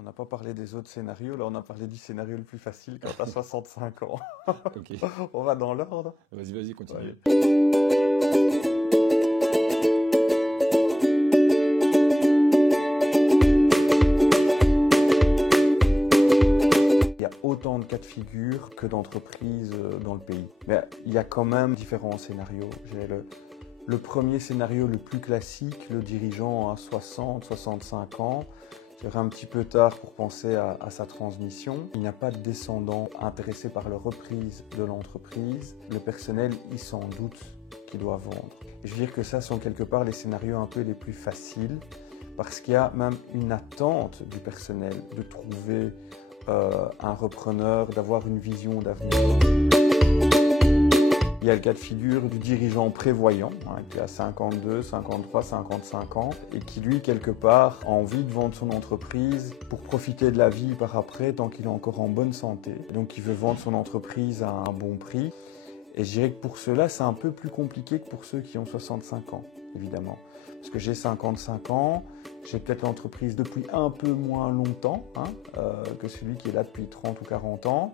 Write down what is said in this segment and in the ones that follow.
On n'a pas parlé des autres scénarios, là on a parlé du scénario le plus facile quand tu as 65 ans. Ok, On va dans l'ordre. vas-y, continue. Ouais. Il y a autant de cas de figure que d'entreprises dans le pays. Mais il y a quand même différents scénarios. J'ai le premier scénario le plus classique, le dirigeant à 60-65 ans. C'est un petit peu tard pour penser à sa transmission. Il n'y a pas de descendants intéressés par la reprise de l'entreprise. Le personnel, il s'en doute qu'il doit vendre. Et je veux dire que ça sont quelque part les scénarios un peu les plus faciles parce qu'il y a même une attente du personnel de trouver un repreneur, d'avoir une vision d'avenir. Il y a le cas de figure du dirigeant prévoyant, qui a 52, 53, 55 ans et qui, lui, quelque part, a envie de vendre son entreprise pour profiter de la vie par après tant qu'il est encore en bonne santé. Donc, il veut vendre son entreprise à un bon prix. Et je dirais que pour ceux-là, c'est un peu plus compliqué que pour ceux qui ont 65 ans, évidemment. Parce que j'ai 55 ans, j'ai peut-être l'entreprise depuis un peu moins longtemps que celui qui est là depuis 30 ou 40 ans.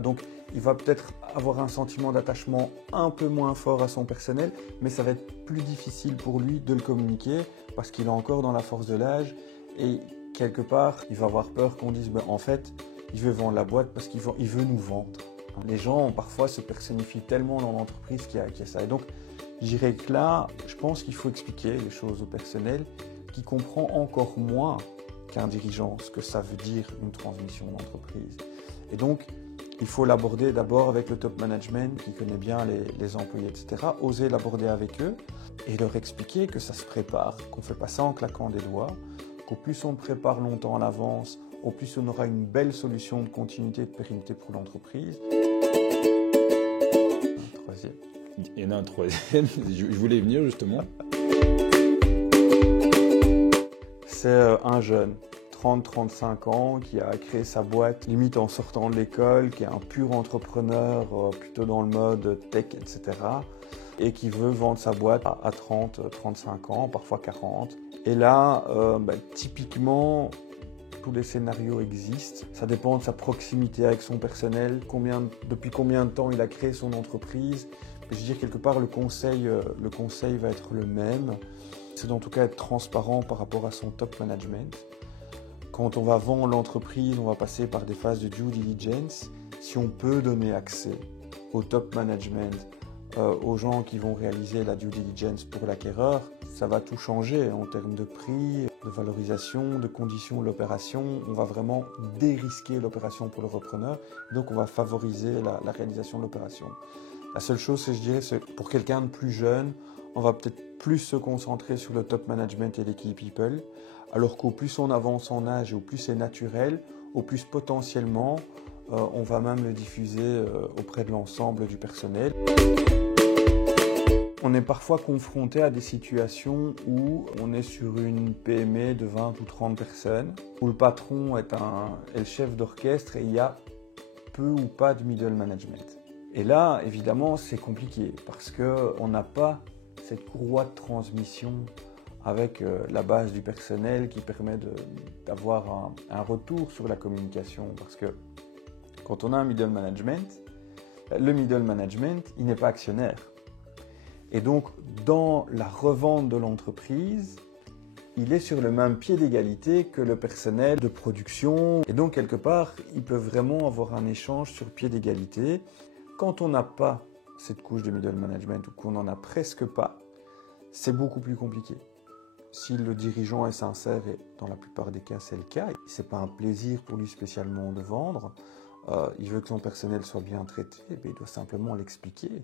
Donc, il va peut-être avoir un sentiment d'attachement un peu moins fort à son personnel, mais ça va être plus difficile pour lui de le communiquer parce qu'il est encore dans la force de l'âge et quelque part, il va avoir peur qu'on dise en fait, il veut vendre la boîte parce qu'il veut nous vendre. Les gens, parfois, se personnifient tellement dans l'entreprise qu'il y a ça. Et donc, je dirais que là, je pense qu'il faut expliquer les choses au personnel qui comprend encore moins qu'un dirigeant ce que ça veut dire une transmission d'entreprise. Et donc, il faut l'aborder d'abord avec le top management qui connaît bien les employés, etc. Oser l'aborder avec eux et leur expliquer que ça se prépare, qu'on ne fait pas ça en claquant des doigts, qu'au plus on prépare longtemps à l'avance, au plus on aura une belle solution de continuité et de pérennité pour l'entreprise. Un troisième. Il y en a un troisième, je voulais y venir justement. C'est un jeune. 30-35 ans, qui a créé sa boîte limite en sortant de l'école, qui est un pur entrepreneur, plutôt dans le mode tech, etc. Et qui veut vendre sa boîte à 30-35 ans, parfois 40. Et là, typiquement, tous les scénarios existent. Ça dépend de sa proximité avec son personnel, depuis combien de temps il a créé son entreprise. Je veux dire, quelque part, le conseil va être le même. C'est en tout cas être transparent par rapport à son top management. Quand on va vendre l'entreprise, on va passer par des phases de due diligence. Si on peut donner accès au top management, aux gens qui vont réaliser la due diligence pour l'acquéreur, ça va tout changer en termes de prix, de valorisation, de conditions de l'opération. On va vraiment dérisquer l'opération pour le repreneur. Donc on va favoriser la réalisation de l'opération. La seule chose, je dirais, c'est pour quelqu'un de plus jeune, on va peut-être plus se concentrer sur le top management et les key people. Alors qu'au plus on avance en âge et au plus c'est naturel, au plus potentiellement, on va même le diffuser auprès de l'ensemble du personnel. On est parfois confronté à des situations où on est sur une PME de 20 ou 30 personnes, où le patron est le chef d'orchestre et il y a peu ou pas de middle management. Et là, évidemment, c'est compliqué parce qu'on n'a pas cette courroie de transmission avec la base du personnel qui permet d'avoir un retour sur la communication. Parce que quand on a un middle management, le middle management, il n'est pas actionnaire. Et donc, dans la revente de l'entreprise, il est sur le même pied d'égalité que le personnel de production. Et donc, quelque part, ils peuvent vraiment avoir un échange sur pied d'égalité. Quand on n'a pas cette couche de middle management ou qu'on n'en a presque pas, c'est beaucoup plus compliqué. Si le dirigeant est sincère, et dans la plupart des cas c'est le cas, ce n'est pas un plaisir pour lui spécialement de vendre, il veut que son personnel soit bien traité, il doit simplement l'expliquer.